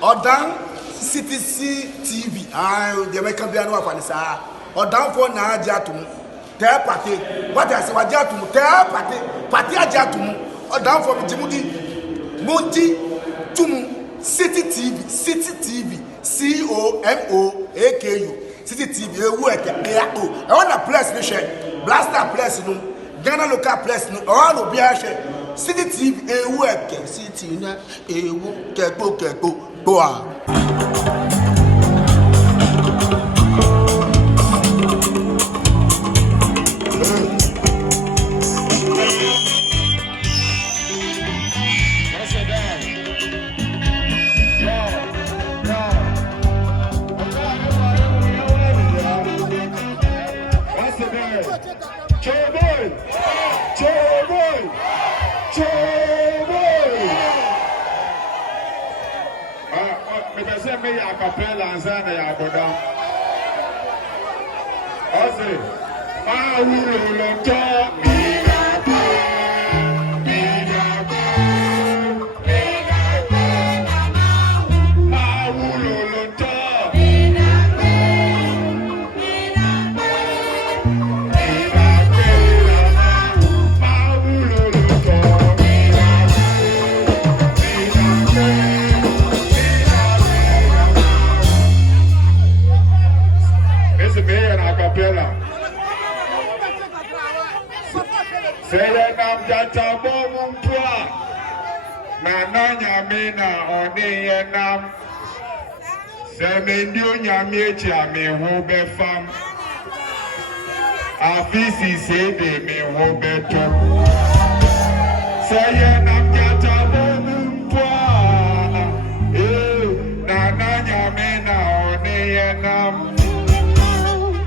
Odan CTC TV. The American piano of Anissa. Odan for na Jatum. Tell party. What I say, what Jatum? Tell party Jatum. Odan for Jimudi. Monty Tumu. City TV. COMOAKU. City TV. I want a place to share. Blaster place no. Ghana local place no. All will be a share. City TV. City na. Keko. Boa. Me a capella and Zana ya go down. Ose, ma wulo to mi ga pe, ma wulo to mi ga pe, ma wulo to mi ga Sele nam jata bomu mpwa na nanya mina oni yenam Semendio nyamie chami hobe fam Afisi sede mi hobe to Sele nam jata bomu mpwa na nanya mina oni yenam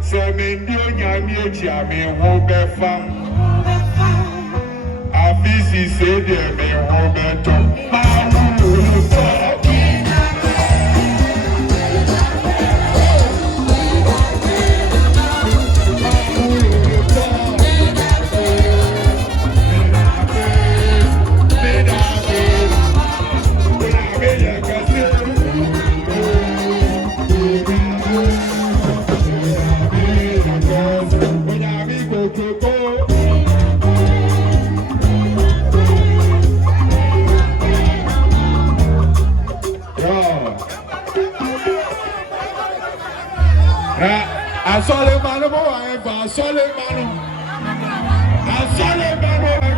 Semendio nyamie chami hobe fam Afisi sede mi hobe to Asolemano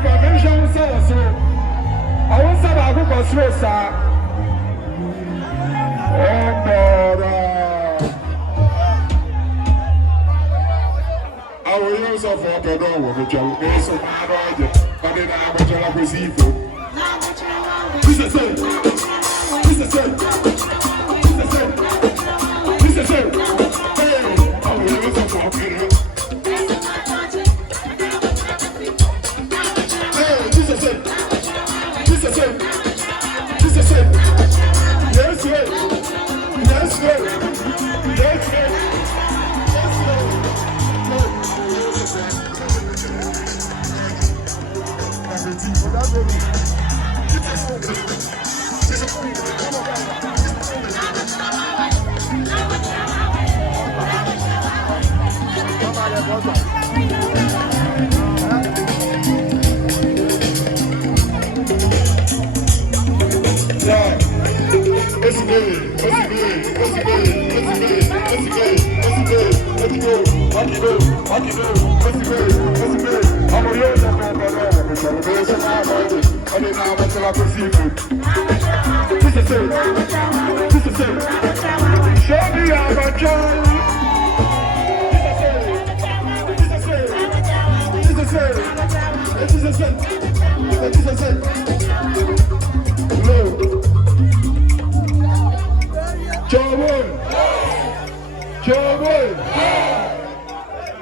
convention says so. I want some of go through sir. I will use of what I don't want to tell you. So I but then I will tell you this is it. I will use of what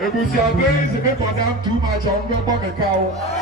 If you are going to make for them too much on the pocket cow.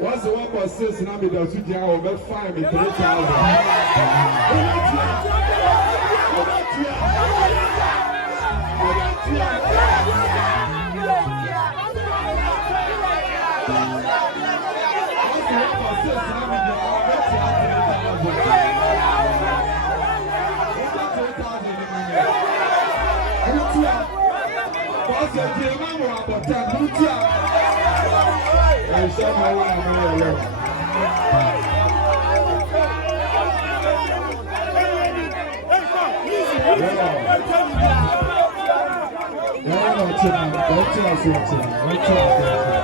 What's the 1.6 and I'm in the 2 year old, but 5 and 3,000. Don't tell us what's